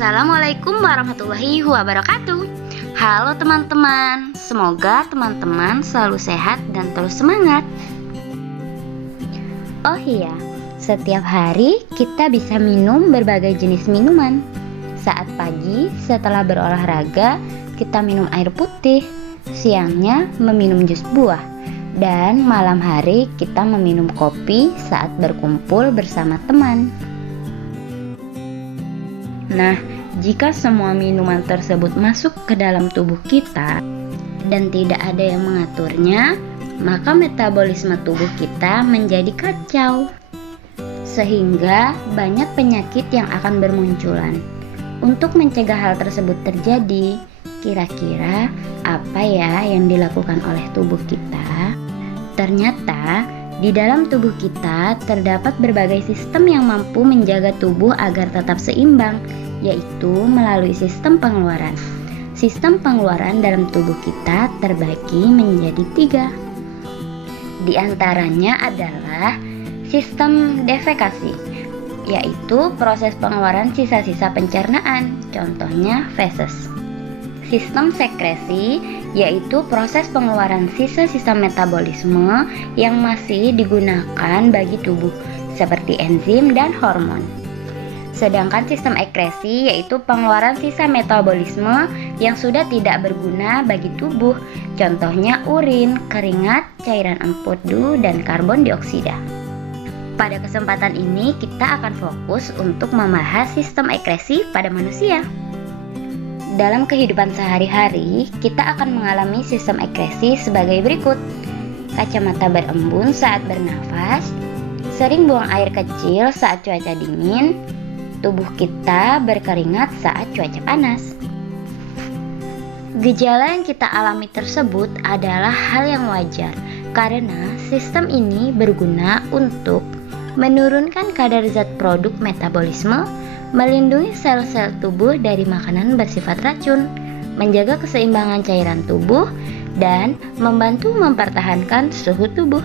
Assalamualaikum warahmatullahi wabarakatuh. Halo teman-teman, semoga teman-teman selalu sehat dan terus semangat. Oh iya, setiap hari kita bisa minum berbagai jenis minuman. Saat pagi setelah berolahraga, kita minum air putih. Siangnya meminum jus buah. Dan malam hari kita meminum kopi saat berkumpul bersama teman. Nah, jika semua minuman tersebut masuk ke dalam tubuh kita dan tidak ada yang mengaturnya, maka metabolisme tubuh kita menjadi kacau, sehingga banyak penyakit yang akan bermunculan. Untuk mencegah hal tersebut terjadi, kira-kira apa ya yang dilakukan oleh tubuh kita? Ternyata di dalam tubuh kita terdapat berbagai sistem yang mampu menjaga tubuh agar tetap seimbang, yaitu melalui sistem pengeluaran. Sistem pengeluaran dalam tubuh kita terbagi menjadi 3. Di antaranya adalah sistem defekasi, yaitu proses pengeluaran sisa-sisa pencernaan, contohnya feses. Sistem sekresi, yaitu proses pengeluaran sisa-sisa metabolisme yang masih digunakan bagi tubuh, seperti enzim dan hormon. Sedangkan sistem ekresi, yaitu pengeluaran sisa metabolisme yang sudah tidak berguna bagi tubuh, contohnya urin, keringat, cairan empedu, dan karbon dioksida. Pada kesempatan ini kita akan fokus untuk membahas sistem ekresi pada manusia. Dalam kehidupan sehari-hari, kita akan mengalami sistem ekresi sebagai berikut. Kacamata berembun saat bernafas, sering buang air kecil saat cuaca dingin, tubuh kita berkeringat saat cuaca panas. Gejala yang kita alami tersebut adalah hal yang wajar, karena sistem ini berguna untuk menurunkan kadar zat produk metabolisme, melindungi sel-sel tubuh dari makanan bersifat racun, menjaga keseimbangan cairan tubuh, dan membantu mempertahankan suhu tubuh.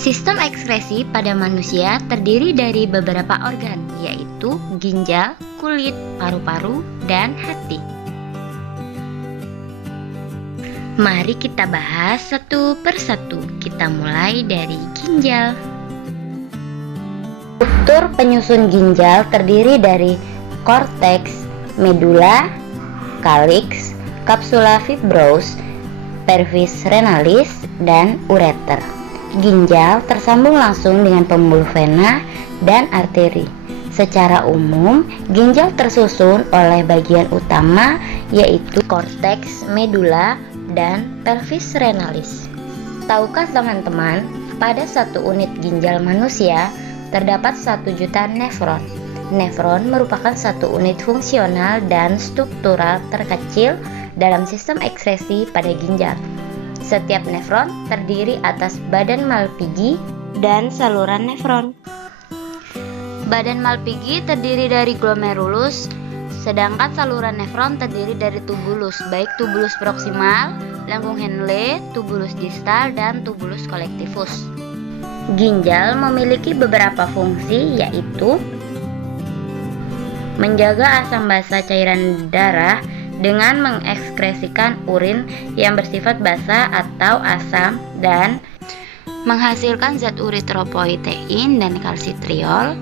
Sistem ekskresi pada manusia terdiri dari beberapa organ, yaitu ginjal, kulit, paru-paru, dan hati. Mari kita bahas satu persatu. Kita mulai dari ginjal. Struktur penyusun ginjal terdiri dari korteks, medula, calyx, kapsula fibros, pelvis renalis, dan ureter. Ginjal tersambung langsung dengan pembuluh vena dan arteri. Secara umum, ginjal tersusun oleh bagian utama yaitu korteks, medula, dan pelvis renalis. Tahukah teman-teman, pada satu unit ginjal manusia terdapat 1 juta nefron. Nefron merupakan satu unit fungsional dan struktural terkecil dalam sistem ekskresi pada ginjal. Setiap nefron terdiri atas badan Malpighi dan saluran nefron. Badan Malpighi terdiri dari glomerulus, sedangkan saluran nefron terdiri dari tubulus, baik tubulus proksimal, lengkung Henle, tubulus distal, dan tubulus collectivus. Ginjal memiliki beberapa fungsi, yaitu menjaga asam basa cairan darah dengan mengekskresikan urin yang bersifat basa atau asam dan menghasilkan zat eritropoietin dan kalsitriol,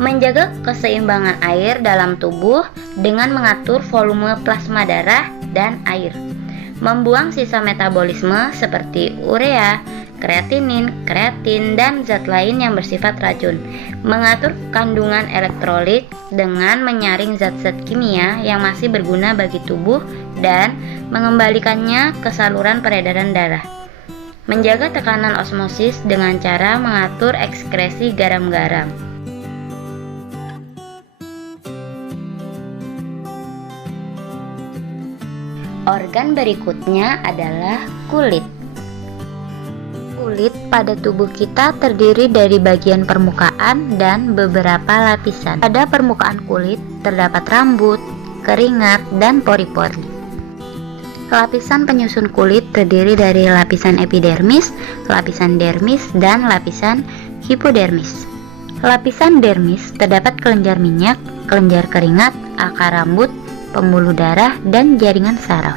menjaga keseimbangan air dalam tubuh dengan mengatur volume plasma darah dan air, membuang sisa metabolisme seperti urea, kreatinin, kreatin, dan zat lain yang bersifat racun, mengatur kandungan elektrolit dengan menyaring zat-zat kimia yang masih berguna bagi tubuh dan mengembalikannya ke saluran peredaran darah, menjaga tekanan osmosis dengan cara mengatur ekskresi garam-garam. Organ berikutnya adalah kulit. Kulit pada tubuh kita terdiri dari bagian permukaan dan beberapa lapisan. Pada permukaan kulit terdapat rambut, keringat, dan pori-pori. Lapisan penyusun kulit terdiri dari lapisan epidermis, lapisan dermis, dan lapisan hipodermis. Lapisan dermis terdapat kelenjar minyak, kelenjar keringat, akar rambut, pembuluh darah, dan jaringan saraf.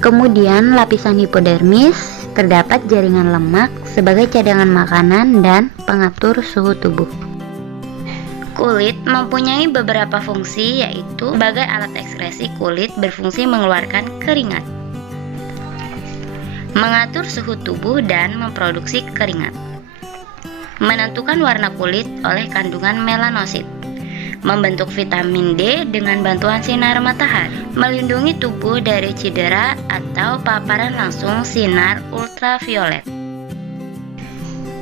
Kemudian lapisan hipodermis terdapat jaringan lemak sebagai cadangan makanan dan pengatur suhu tubuh. Kulit mempunyai beberapa fungsi, yaitu sebagai alat ekskresi kulit berfungsi mengeluarkan keringat, mengatur suhu tubuh dan memproduksi keringat, menentukan warna kulit oleh kandungan melanosit, membentuk vitamin D dengan bantuan sinar matahari, melindungi tubuh dari cedera atau paparan langsung sinar ultraviolet.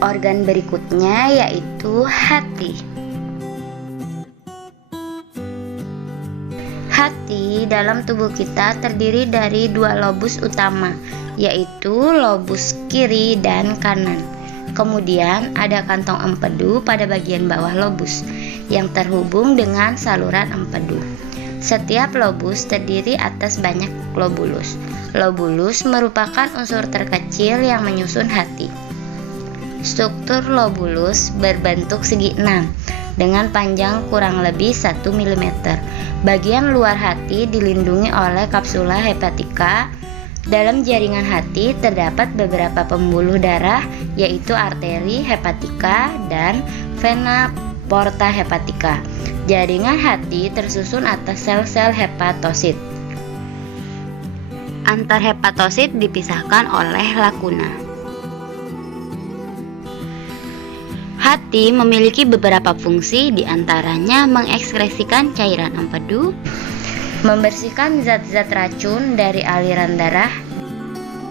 Organ berikutnya yaitu hati. Hati dalam tubuh kita terdiri dari dua lobus utama, yaitu lobus kiri dan kanan. Kemudian ada kantong empedu pada bagian bawah lobus yang terhubung dengan saluran empedu. Setiap lobus terdiri atas banyak lobulus. Lobulus merupakan unsur terkecil yang menyusun hati. Struktur lobulus berbentuk segi 6 dengan panjang kurang lebih 1 mm. Bagian luar hati dilindungi oleh kapsula hepatika. Dalam jaringan hati terdapat beberapa pembuluh darah, yaitu arteri hepatika dan vena porta hepatika. Jaringan hati tersusun atas sel-sel hepatosit. Antar hepatosit dipisahkan oleh lakuna. Hati memiliki beberapa fungsi, diantaranya mengekskresikan cairan empedu, membersihkan zat-zat racun dari aliran darah,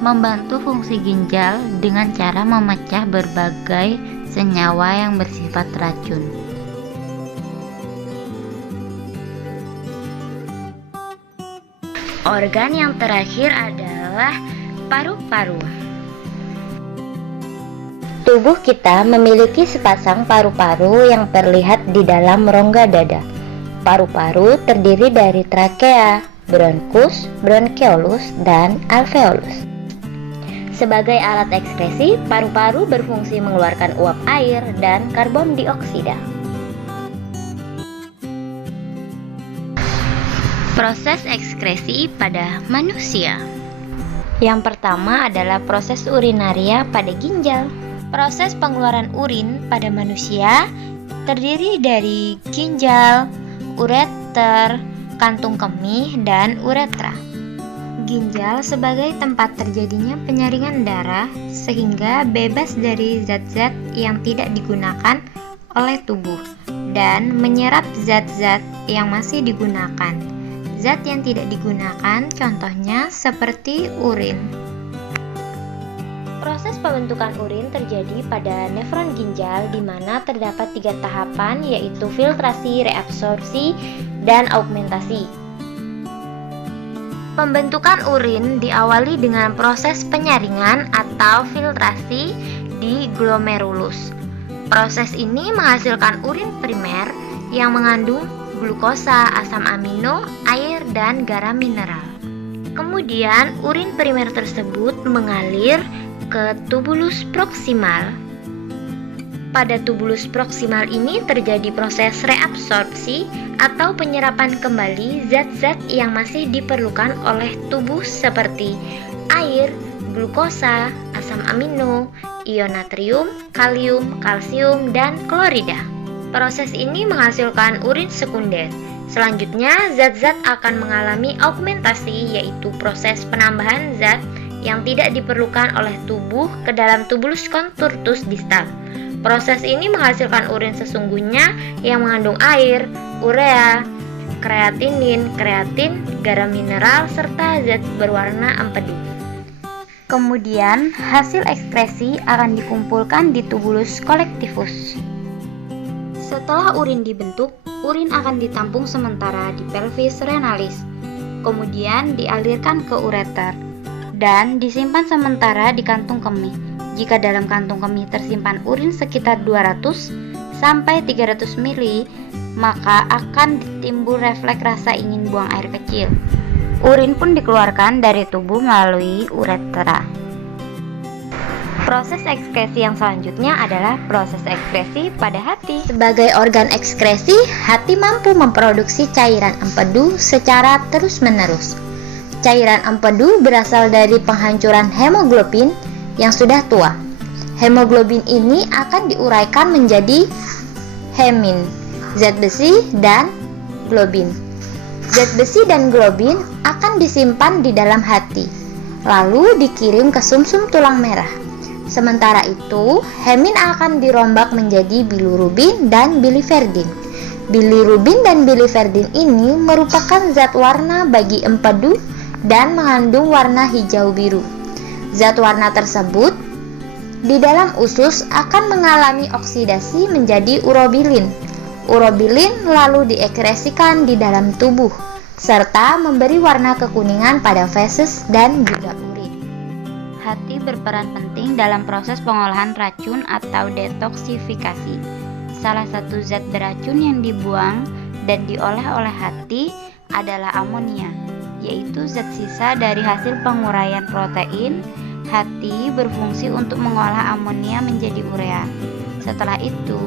membantu fungsi ginjal dengan cara memecah berbagai senyawa yang bersifat racun. Organ yang terakhir adalah paru-paru. Tubuh kita memiliki sepasang paru-paru yang terlihat di dalam rongga dada. Paru-paru terdiri dari trakea, bronkus, bronkeolus, dan alveolus. Sebagai alat ekskresi, paru-paru berfungsi mengeluarkan uap air dan karbon dioksida. Proses ekskresi pada manusia. Yang pertama adalah proses urinaria pada ginjal. Proses pengeluaran urin pada manusia terdiri dari ginjal, ureter, kantung kemih, dan uretra. Ginjal sebagai tempat terjadinya penyaringan darah sehingga bebas dari zat-zat yang tidak digunakan oleh tubuh dan menyerap zat-zat yang masih digunakan. Zat yang tidak digunakan contohnya seperti urin. Proses pembentukan urin terjadi pada nefron ginjal di mana terdapat 3 tahapan, yaitu filtrasi, reabsorpsi, dan augmentasi. Pembentukan urin diawali dengan proses penyaringan atau filtrasi di glomerulus. Proses ini menghasilkan urin primer yang mengandung glukosa, asam amino, air, dan garam mineral. Kemudian urin primer tersebut mengalir ke tubulus proksimal. Pada tubulus proksimal ini terjadi proses reabsorpsi atau penyerapan kembali zat-zat yang masih diperlukan oleh tubuh seperti air, glukosa, asam amino, ion natrium, kalium, kalsium, dan klorida. Proses ini menghasilkan urin sekunder. Selanjutnya, zat-zat akan mengalami augmentasi, yaitu proses penambahan zat yang tidak diperlukan oleh tubuh ke dalam tubulus contortus distal. Proses ini menghasilkan urin sesungguhnya yang mengandung air, urea, kreatinin, kreatin, garam mineral, serta zat berwarna empedu. Kemudian, hasil ekskresi akan dikumpulkan di tubulus kolektivus. Setelah urin dibentuk, urin akan ditampung sementara di pelvis renalis. kemudian dialirkan ke ureter dan disimpan sementara di kantung kemih. Jika dalam kantung kemih tersimpan urin sekitar 200 sampai 300 ml, maka akan timbul refleks rasa ingin buang air kecil. Urin pun dikeluarkan dari tubuh melalui uretra. Proses ekskresi yang selanjutnya adalah proses ekskresi pada hati. Sebagai organ ekskresi, hati mampu memproduksi cairan empedu secara terus-menerus. Cairan empedu berasal dari penghancuran hemoglobin yang sudah tua. Hemoglobin ini akan diuraikan menjadi hemin, zat besi, dan globin. Zat besi dan globin akan disimpan di dalam hati, lalu dikirim ke sumsum tulang merah. Sementara itu, hemin akan dirombak menjadi bilirubin dan biliverdin. Bilirubin dan biliverdin ini merupakan zat warna bagi empedu dan mengandung warna hijau biru. Zat warna tersebut di dalam usus akan mengalami oksidasi menjadi urobilin. Urobilin lalu diekskresikan di dalam tubuh serta memberi warna kekuningan pada feses dan juga urin. Hati berperan penting dalam proses pengolahan racun atau detoksifikasi. Salah satu zat beracun yang dibuang dan diolah oleh hati adalah amonia, yaitu zat sisa dari hasil penguraian protein. Hati berfungsi untuk mengolah amonia menjadi urea. Setelah itu,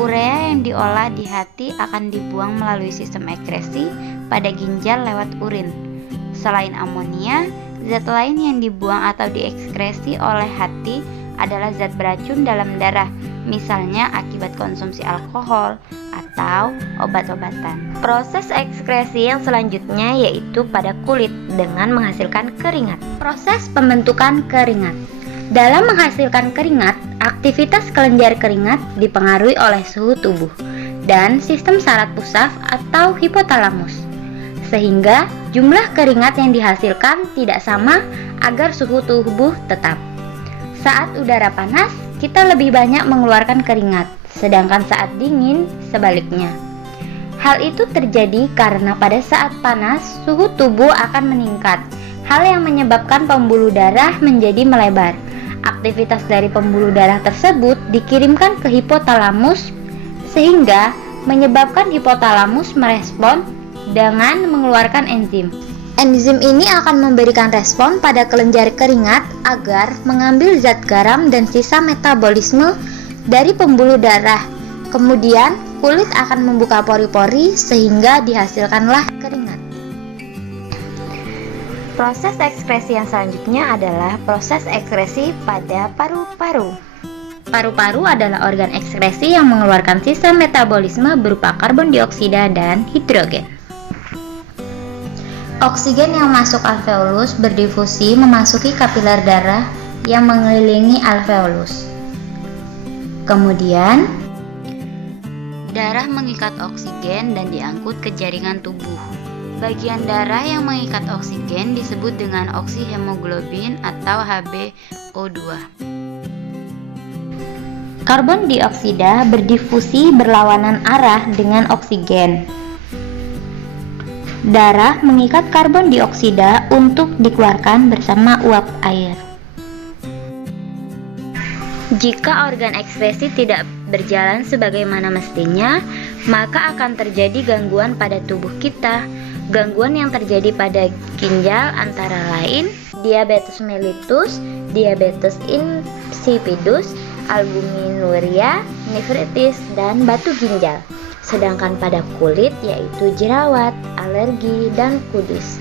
urea yang diolah di hati akan dibuang melalui sistem ekskresi pada ginjal lewat urin. Selain amonia, zat lain yang dibuang atau diekskresi oleh hati adalah zat beracun dalam darah, misalnya akibat konsumsi alkohol atau obat-obatan. Proses ekskresi yang selanjutnya yaitu pada kulit dengan menghasilkan keringat. Proses pembentukan keringat. Dalam menghasilkan keringat, aktivitas kelenjar keringat dipengaruhi oleh suhu tubuh dan sistem saraf pusat atau hipotalamus, sehingga jumlah keringat yang dihasilkan tidak sama agar suhu tubuh tetap. Saat udara panas, kita lebih banyak mengeluarkan keringat, sedangkan saat dingin sebaliknya. Hal itu terjadi karena pada saat panas, suhu tubuh akan meningkat, hal yang menyebabkan pembuluh darah menjadi melebar. Aktivitas dari pembuluh darah tersebut dikirimkan ke hipotalamus, sehingga menyebabkan hipotalamus merespon dengan mengeluarkan enzim. Enzim ini akan memberikan respon pada kelenjar keringat agar mengambil zat garam dan sisa metabolisme dari pembuluh darah. Kemudian, kulit akan membuka pori-pori sehingga dihasilkanlah keringat. Proses ekskresi yang selanjutnya adalah proses ekskresi pada paru-paru. Paru-paru adalah organ ekskresi yang mengeluarkan sisa metabolisme berupa karbon dioksida dan hidrogen. Oksigen yang masuk alveolus berdifusi memasuki kapiler darah yang mengelilingi alveolus. Kemudian, darah mengikat oksigen dan diangkut ke jaringan tubuh. Bagian darah yang mengikat oksigen disebut dengan oksihemoglobin atau HbO2. Karbon dioksida berdifusi berlawanan arah dengan oksigen. Darah mengikat karbon dioksida untuk dikeluarkan bersama uap air. Jika organ ekskresi tidak berjalan sebagaimana mestinya, maka akan terjadi gangguan pada tubuh kita. Gangguan yang terjadi pada ginjal antara lain diabetes mellitus, diabetes insipidus, albuminuria, nefritis, dan batu ginjal. Sedangkan pada kulit yaitu jerawat, alergi, dan kudis.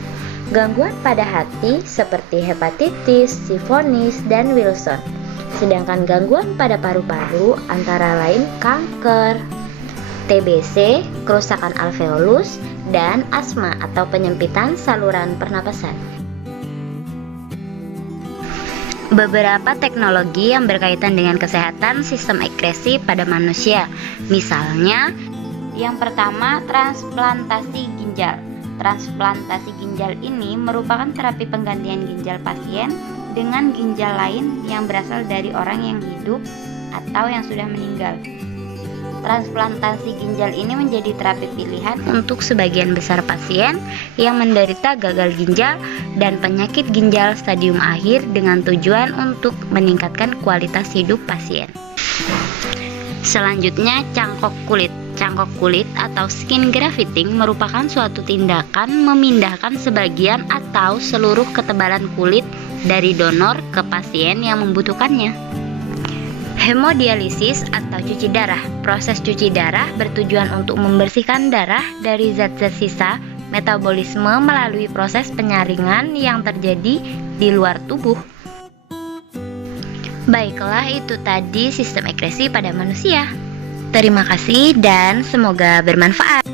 Gangguan pada hati seperti hepatitis, sifonis, dan Wilson. Sedangkan gangguan pada paru-paru antara lain kanker, TBC, kerusakan alveolus, dan asma atau penyempitan saluran pernapasan. Beberapa teknologi yang berkaitan dengan kesehatan sistem ekskresi pada manusia. Misalnya, yang pertama, transplantasi ginjal. Transplantasi ginjal ini merupakan terapi penggantian ginjal pasien dengan ginjal lain yang berasal dari orang yang hidup atau yang sudah meninggal. Transplantasi ginjal ini menjadi terapi pilihan untuk sebagian besar pasien yang menderita gagal ginjal dan penyakit ginjal stadium akhir dengan tujuan untuk meningkatkan kualitas hidup pasien. Selanjutnya, cangkok kulit. Cangkok kulit atau skin grafting merupakan suatu tindakan memindahkan sebagian atau seluruh ketebalan kulit dari donor ke pasien yang membutuhkannya. Hemodialisis atau cuci darah. Proses cuci darah bertujuan untuk membersihkan darah dari zat-zat sisa metabolisme melalui proses penyaringan yang terjadi di luar tubuh. Baiklah, itu tadi sistem ekskresi pada manusia. Terima kasih dan semoga bermanfaat.